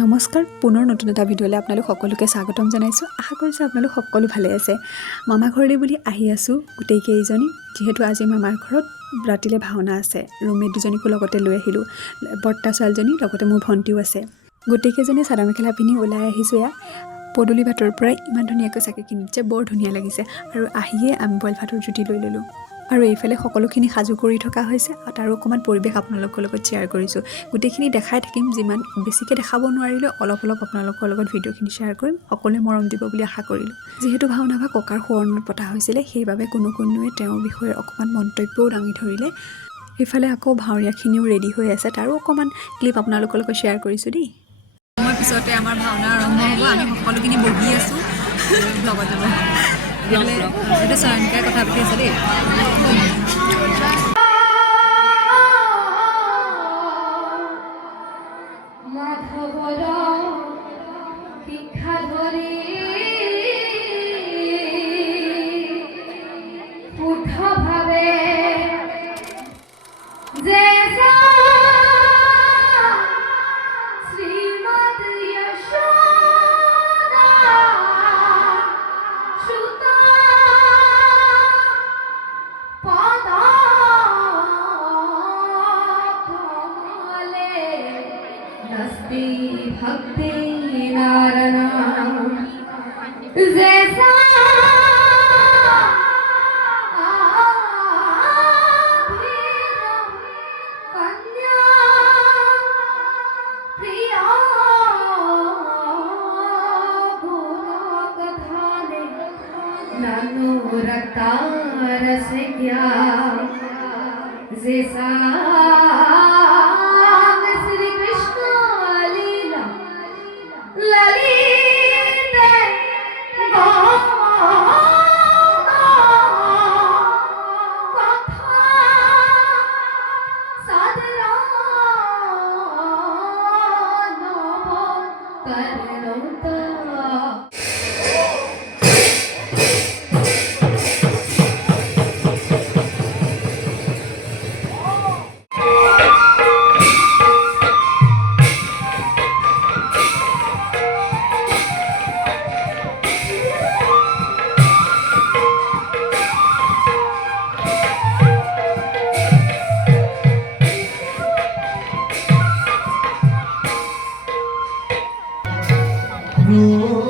নমস্কাৰ পুনৰ নতুন এটা ভিডিঅ'লৈ আপোনালোক সকলোকে স্বাগতম জনাইছোঁ। আশা কৰিছোঁ আপোনালোক সকলো ভালে আছে। মামা ঘৰলৈ বুলি আহি আছোঁ গোটেইকেইজনী, যিহেতু আজি মামাৰ ঘৰত ৰাতিলৈ ভাওনা আছে। ৰুমমেট দুজনীকো লগতে লৈ আহিলোঁ, বৰ্তা ছোৱালীজনী লগতে মোৰ ভণ্টিও আছে। গোটেইকেইজনী চাদৰ মেখেলা পিন্ধি ওলাই আহিছোঁ। এয়া পদূলি বাটৰ পৰাই ইমান ধুনীয়াকৈ চাকি কিনিছে, বৰ ধুনীয়া লাগিছে। আৰু আহিয়ে আমি বইল ভাতৰ জুতি লৈ ল'লোঁ আৰু এইফালে সকলোখিনি সাজু কৰি থকা হৈছে। আৰু তাৰো অকণমান পৰিৱেশ আপোনালোকৰ লগত শ্বেয়াৰ কৰিছোঁ। গোটেইখিনি দেখাই থাকিম, যিমান বেছিকৈ দেখাব নোৱাৰিলেও অলপ আপোনালোকৰ লগত ভিডিঅ'খিনি শ্বেয়াৰ কৰিম। সকলোৱে মৰম দিব বুলি আশা কৰিলোঁ। যিহেতু ভাওনাভাগ ককাৰ সোঁৱৰণত পতা হৈছিলে, সেইবাবে কোনোৱে তেওঁৰ বিষয়ে অকণমান মন্তব্যও দাঙি ধৰিলে। সেইফালে আকৌ ভাৱৰীয়াখিনিও ৰেডি হৈ আছে, তাৰো অকণমান ক্লিপ আপোনালোকৰ লগত শ্বেয়াৰ কৰিছোঁ দেই। মই পিছতে আমাৰ ভাওনা আৰম্ভ হ'ব, আমি সকলোখিনি বহি আছোঁ লগতে এইটো চয়নিকাই কথা পাতি আছে দেই। भक्ति नारना जैसा कन्या प्रिया कथाने नानो रतार से क्या जैसा Oh